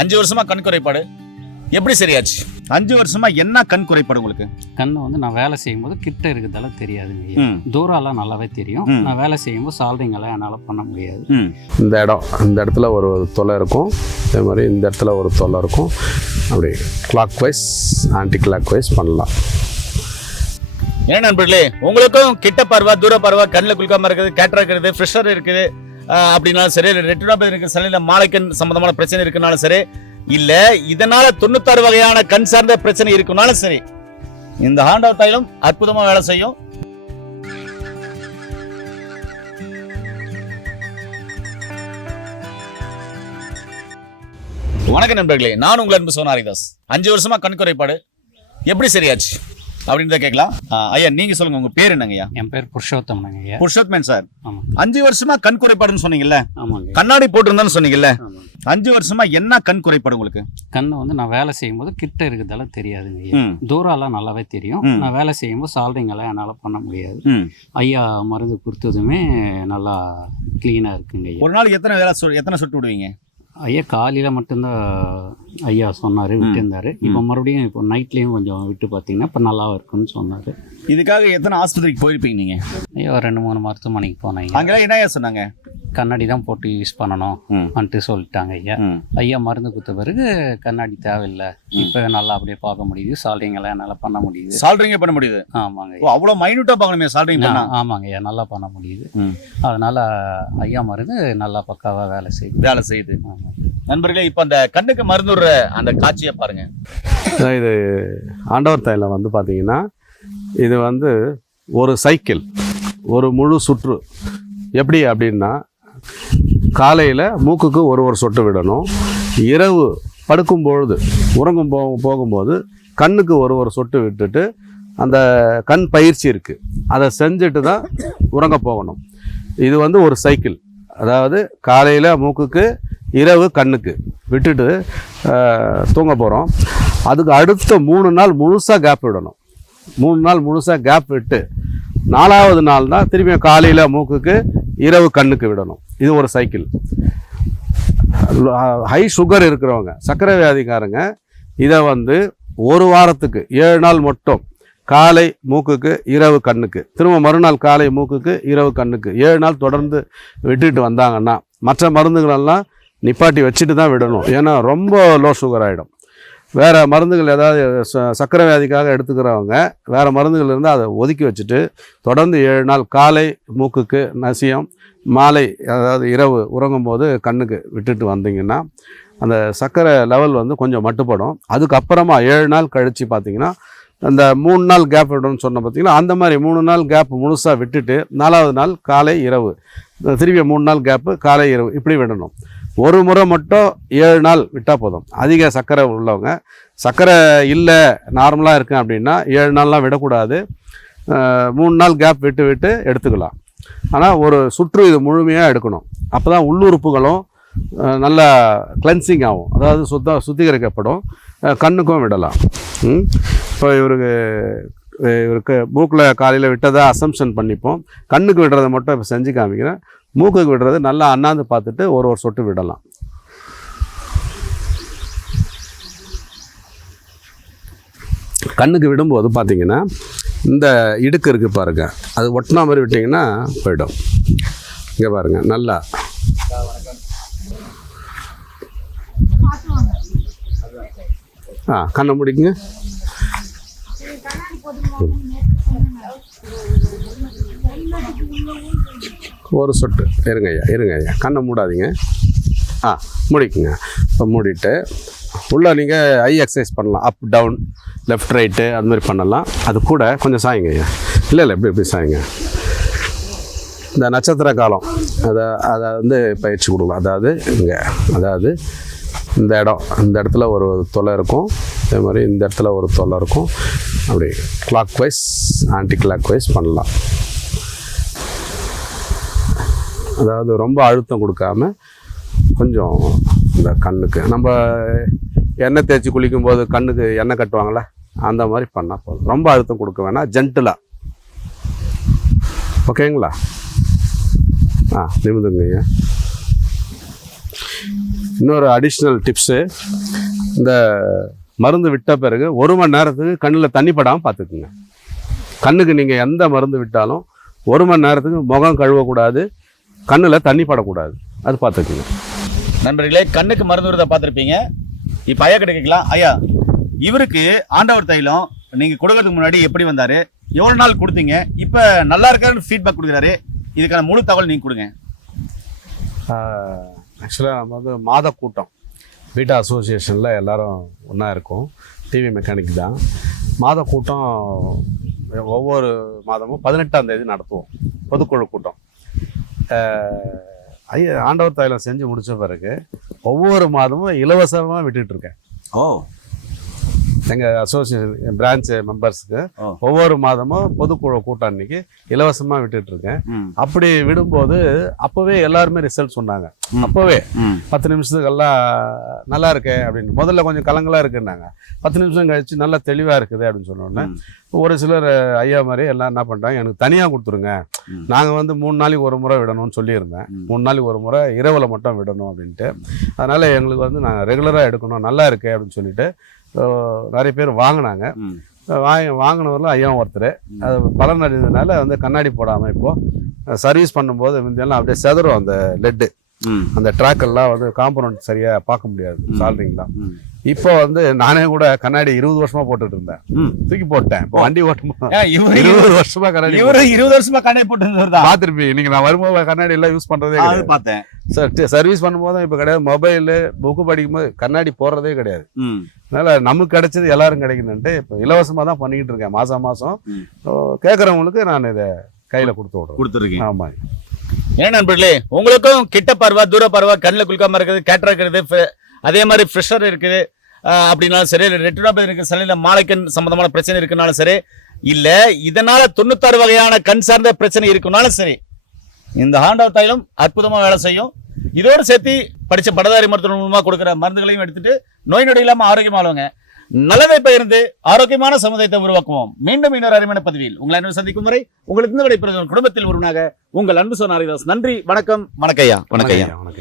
அஞ்சு வருஷமா கண் குறைபாடு. எப்படி சரியாச்சு? அஞ்சு வருஷமா என்ன கண் குறைபாடு உங்களுக்கு? கண்ணு வந்து நான் வேலை செய்யும்போது கிட்ட இருக்கிறதால தெரியாதுங்க தூரம்லாம் நல்லாவே தெரியும். நான் வேலை செய்யும்போது சால்ரிங் எல்லாம் என்னால் பண்ண முடியாது. இந்த இடம் இந்த இடத்துல ஒரு தொலை இருக்கும். அதே மாதிரி இந்த இடத்துல ஒரு தொலை இருக்கும். அப்படி clockwise anti clock wise பண்ணலாம். ஏன் நண்பர்களே உங்களுக்கும் கிட்ட பார்வை தூர பார்வை கண்ணில் குளிக்காம இருக்குது கேட்டரா இருக்குது ஃப்ரெஷர் இருக்குது. அப்படின்னாலும் சரி ரெட்டினோபதி இருக்கு சரி மாலைக்கண் சம்பந்தமான பிரச்சனை இருக்குனாலும் சரி இல்ல இதனால தொண்ணூத்தாறு வகையான கண் சார்ந்த பிரச்சனை இருக்குனாலும் சரி இந்த ஹாண்டா தைலம் அற்புதமா வேலை செய்யும். வணக்கம் நண்பர்களே நான் உங்கள் அன்பு சோனாரிதாஸ். அஞ்சு வருஷமா கண் குறைபாடு. எப்படி சரியாச்சு? அப்படின்னு கேட்கலாம். ஐயா நீங்க சொல்லுங்க உங்க பேர் என்னங்கய்யா? என் பேர் புருஷோத்தமனுங்க ஐயா புருஷோத்மன் சார் அஞ்சு வருஷமா கண் குறைபாடுன்னு சொன்னீங்கல்ல? கண்ணாடி போட்டிருந்தேன்னு சொன்னீங்கல்ல? அஞ்சு வருஷமா என்ன கண் குறைபாடு உங்களுக்கு? கண்ணு வந்து நான் வேலை செய்யும்போது கிட்ட இருக்கிறதால தெரியாதுங்க ஐயா. ம், தூரம்லாம் நல்லாவே தெரியும். நான் வேலை செய்யும்போது சால்ரிங் எல்லாம் என்னால் பண்ண முடியாது. ஐயா மருந்து கொடுத்ததுமே நல்லா க்ளீனாக இருக்குங்க ஒரு நாளைக்கு எத்தனை வேலை எத்தனை சுட்டு விடுவீங்க? ஐயா காலையில் மட்டும்தான் ஐயா சொன்னார் விட்டுருந்தாரு. இப்போ மறுபடியும் இப்போ நைட்லேயும் கொஞ்சம் விட்டு பார்த்தீங்கன்னா இப்போ நல்லா இருக்குன்னு சொன்னார். இதுக்காக எத்தனை ஆஸ்பத்திரிக்கு போயிருப்பீங்க நீங்க? ஐயா ஒரு ரெண்டு மூணு மருத்துவமனைக்கு போனேன் ஐயா. அங்கெல்லாம் என்னையா சொன்னாங்க? கண்ணாடி தான் போட்டு யூஸ் பண்ணணும். வந்துட்டு சொல்லிட்டாங்க ஐயா. ஐயா மருந்து கொடுத்த பிறகு கண்ணாடி தேவையில்லை. இப்போ நல்லா அப்படியே பார்க்க முடியுது. சால்ரிங் எல்லாம் என்னால் பண்ண முடியுது. சால்ட்ரிங்கே பண்ண முடியுது? ஆமாங்க ஓ அவ்வளவு மைனூட்டா பார்க்கணுமே சால்ட்ரிங் ஐயா ஆமாங்க ஐயா நல்லா பண்ண முடியுது. அதனால ஐயா மருந்து நல்லா பக்காவாக வேலை செய்யுது வேலை செய்யுது நண்பர்களே இப்ப அந்த கண்ணுக்கு மருந்து அந்த காட்சியை பாருங்க. இது ஆண்டவர் தைலம் வந்து பார்த்தீங்கன்னா இது வந்து ஒரு சைக்கிள் ஒரு முழு சுற்று. எப்படி அப்படின்னா காலையில் மூக்குக்கு ஒரு ஒரு சொட்டு விடணும் இரவு படுக்கும் பொழுது உறங்கும் போ போகும்போது கண்ணுக்கு ஒரு ஒரு சொட்டு விட்டுட்டு அந்த கண் பயிற்சி இருக்குது அதை செஞ்சுட்டு தான் உறங்க போகணும். இது வந்து ஒரு சைக்கிள். அதாவது காலையில் மூக்குக்கு இரவு கண்ணுக்கு விட்டுட்டு தூங்க போகிறோம் அதுக்கு அடுத்த மூணு நாள் முழுசாக கேப் விடணும். மூணு நாள் முழுசாக கேப் விட்டு நாலாவது நாள் தான் திரும்பியும் காலையில் மூக்குக்கு இரவு கண்ணுக்கு விடணும். இது ஒரு சைக்கிள் ஹை சுகர் இருக்கிறவங்க சர்க்கரை வியாதிக்காரங்க இதை வந்து ஒரு வாரத்துக்கு ஏழு நாள் மட்டும் காலை மூக்குக்கு இரவு கண்ணுக்கு. திரும்ப மறுநாள் காலை மூக்குக்கு இரவு கண்ணுக்கு. ஏழு நாள் தொடர்ந்து விட்டுட்டு வந்தாங்கன்னா மற்ற மருந்துகளெல்லாம் நிப்பாட்டி வச்சுட்டு தான் விடணும். ஏன்னா ரொம்ப லோ சுகர் ஆகிடும் வேறு மருந்துகள் ஏதாவது ச- சர்க்கரை வியாதிக்காக எடுத்துக்கிறவங்க வேறு மருந்துகள் இருந்தால் அதை ஒதுக்கி வச்சுட்டு தொடர்ந்து ஏழு நாள் காலை மூக்குக்கு நசியம் மாலை அதாவது இரவு உறங்கும் போது கண்ணுக்கு விட்டுட்டு வந்தீங்கன்னா அந்த சர்க்கரை லெவல் வந்து கொஞ்சம் மட்டுப்படும். அதுக்கப்புறமா ஏழு நாள் கழித்து பார்த்தீங்கன்னா அந்த மூணு நாள் கேப் விடணும்னு சொன்ன பார்த்தீங்கன்னா அந்த மாதிரி மூணு நாள் கேப் முழுசாக விட்டுட்டு நாலாவது நாள் காலை இரவு. திருப்பி மூணு நாள் கேப்பு காலை இரவு. இப்படி விடணும். ஒரு முறை மட்டும் ஏழு நாள் விட்டால் போதும். அதிக சர்க்கரை உள்ளவங்க. சர்க்கரை இல்லை நார்மலாக இருக்கேன் அப்படின்னா ஏழு நாள்லாம் விடக்கூடாது. மூணு நாள் கேப் விட்டு விட்டு எடுத்துக்கலாம். ஆனால் ஒரு சுற்று இது முழுமையாக எடுக்கணும். அப்போ தான் உள்ளுறுப்புகளும் நல்லா கிளென்சிங் ஆகும். அதாவது சுத்த சுத்திகரிக்கப்படும். கண்ணுக்கும் விடலாம். இப்போ இவருக்கு இவருக்கு மூக்கில் காலையில் விட்டதை அசம்ஷன் பண்ணிப்போம். கண்ணுக்கு விடுறதை மட்டும் இப்போ செஞ்சு காமிக்கிறேன். மூக்குக்கு விடுறது நல்லா அண்ணாந்து பார்த்துட்டு ஒரு ஒரு சொட்டு விடலாம். கண்ணுக்கு விடும்போது பார்த்தீங்கன்னா இந்த இடுக்கு இருக்குது பாருங்க. அது ஒட்டினா மாதிரி விட்டிங்கன்னா போயிடும். இங்கே பாருங்க நல்லா. ஆ கண்ணை முடிக்குங்க. ஒரு சொட்டு. இருங்க ஐயா இருங்க ஐயா. கண்ணை மூடாதீங்க. ஆ முடிக்குங்க. இப்போ மூடிட்டு உள்ளே நீங்கள் ஐ எக்ஸசைஸ் பண்ணலாம். அப் டவுன் லெஃப்ட் ரைட்டு அது மாதிரி பண்ணலாம். அது கூட கொஞ்சம் சாயுங்க ஐயா. இல்லை இல்லை எப்படி எப்படி சாயுங்க. இந்த நட்சத்திர காலம் அதை அதை வந்து பயிற்சி கொடுக்கலாம் அதாவது இங்கே அதாவது இந்த இடம் இந்த இடத்துல ஒரு தொலை இருக்கும். அதே மாதிரி இந்த இடத்துல ஒரு தொலை இருக்கும். அப்படி clockwise anti clock wise பண்ணலாம். அதாவது ரொம்ப அழுத்தம் கொடுக்காம கொஞ்சம் இந்த கண்ணுக்கு நம்ம எண்ணெய் தேய்ச்சி குளிக்கும்போது கண்ணுக்கு எண்ணெய் கட்டுவாங்களே அந்த மாதிரி பண்ணால் போதும். ரொம்ப அழுத்தம் கொடுக்க வேணாம் ஜென்டிலாக ஓகேங்களா ஆ நிமிந்துங்க இன்னொரு அடிஷ்னல் டிப்ஸு இந்த மருந்து விட்ட பிறகு ஒரு மணி நேரத்துக்கு கண்ணில் தண்ணி படாமல் பார்த்துக்குங்க கண்ணுக்கு நீங்கள் எந்த மருந்து விட்டாலும் ஒரு மணி நேரத்துக்கு முகம் கழுவக்கூடாது கண்ணில் தண்ணி படக்கூடாது. அது பார்த்துக்குங்க. நண்பர்களே கண்ணுக்கு மருந்து விடுறத பார்த்துருப்பீங்க. இப்போ ஐயா கிட்ட கேட்கலாம். ஐயா இவருக்கு ஆண்டவர் தைலம் நீங்க கொடுக்கறதுக்கு முன்னாடி எப்படி வந்தாரு? எவ்வளவு நாள் கொடுத்தீங்க? இப்போ நல்லா இருக்காருன்னு ஃபீட்பேக் கொடுக்குறாரு. இதுக்கான முழு தகவல் நீங்க கொடுங்க. ஆக்சுவலாக நம்ம வந்து மாத கூட்டம். பீட்டா அசோசியேஷனில் எல்லாரும் ஒன்றா இருக்கோம். டிவி மெக்கானிக் தான். மாத கூட்டம் ஒவ்வொரு மாதமும் பதினெட்டாம் தேதி நடத்துவோம். பொதுக்குழு கூட்டம். ஐயா ஆண்டவர் தைலம் செஞ்சு முடிச்ச பிறகு ஒவ்வொரு மாதமும் இலவசமாக விட்டுட்டு இருக்கேன். ஓ. எங்கள் அசோசியேஷன் பிரான்ச் மெம்பர்ஸுக்கு. ஒவ்வொரு மாதமும் பொதுக்குழு கூட்டம் அன்னைக்கு இலவசமாக விட்டுட்டு இருக்கேன் அப்படி விடும்போது அப்போவே எல்லாருமே ரிசல்ட் சொன்னாங்க. அப்போவே பத்து நிமிஷத்துக்கெல்லாம் நல்லா இருக்கே அப்படின்னு முதல்ல கொஞ்சம் கலங்கலா இருக்குன்னாங்க பத்து நிமிஷம் கழிச்சு நல்லா தெளிவா இருக்குது அப்படின்னு சொன்னோன்னே. ஒரு சிலர் ஐயா மாதிரி எல்லாம் என்ன பண்ணிட்டாங்க எனக்கு தனியா கொடுத்துருங்க ம். நாங்க வந்து மூணு நாளைக்கு ஒரு முறை விடணும்னு சொல்லியிருந்தேன். மூணு நாளைக்கு ஒரு முறை இரவுல மட்டும் விடணும் அப்படின்ட்டு அதனால எங்களுக்கு வந்து நாங்கள் ரெகுலரா எடுக்கணும் நல்லா இருக்கே அப்படின்னு சொல்லிட்டு நிறைய பேர் வாங்கினாங்க. வாங்கி வாங்கினவரில் ஐயா ஒருத்தர். அது பலன் அடைந்ததுனால வந்து கண்ணாடி போடாமல் இப்போ சர்வீஸ் பண்ணும்போது முந்தியெல்லாம் அப்படியே செதறும் அந்த லெட்டு அந்த ட்ராக் எல்லாம் வந்து காம்பனண்ட் சரியா பார்க்க முடியாது. சால்ரிங்லாம். இப்போ வந்து நானே கூட கண்ணாடி இருபது வருஷமா போட்டுட்டு இருந்தேன். தூக்கி போட்டேன். இப்போ வண்டி ஓட்டும் இருபது வருஷமா கண்ணாடி இவரு இருபது வருஷமா கண்ணை போட்டு தான். பார்த்துருப்பீங்க நீங்க நான் வரும்போது கண்ணாடி எல்லாம் யூஸ் பண்றதே பார்த்தேன். சார் சர்வீஸ் பண்ணும்போதும் இப்போ கிடையாது. மொபைலு புக்கு படிக்கும்போது கண்ணாடி போடுறதே கிடையாது. அதனால நமக்கு கிடைச்சது எல்லாரும் கிடைக்கணுன்ட்டு இப்போ இலவசமா தான் பண்ணிக்கிட்டு இருக்கேன். மாசம் மாசம். கேட்குறவங்களுக்கு நான் இதை கையில கொடுத்து விடுறேன். கொடுத்துருக்கீங்க. ஆமா. ஏன் நண்பர்களே உங்களுக்கும் கிட்ட பார்வை தூர பார்வை கண்ணில் குளுக்காம இருக்குது கேட்டரா இருக்குது ஃப- அதே மாதிரி ஃப்ரெஷர் இருக்குது. அப்படின்னாலும் சரி இல்லை ரெட்டினோபதி இருக்கு சரி இல்லை மாலைக்கண் சம்பந்தமான பிரச்சனை இருக்குனாலும் சரி இல்ல இதனால தொண்ணூத்தாறு வகையான கண் சார்ந்த பிரச்சனை இருக்குனாலும் சரி இந்த ஹாண்டா தைலம் அற்புதமா வேலை செய்யும். இதோடு சேர்த்து படிச்ச படதாரி மருத்துவ மூலமா கொடுக்குற மருந்துகளையும் எடுத்துட்டு நோய் நொடி இல்லாம ஆரோக்கியமா வாழ்வாங்க நல்லதை பகிர்ந்து ஆரோக்கியமான சமுதாயத்தை உருவாக்குவோம். மீண்டும் இன்னொரு அருமையான பதிவில் உங்களை அன்பு சந்திக்கும் வரை உங்களுக்கு இந்த விடைபெறும் குடும்பத்தில் ஒருவனாக உங்கள் அன்பு சொன்ன ஹரிதாஸ். நன்றி வணக்கம் வணக்கையா வணக்கையா வணக்கம்.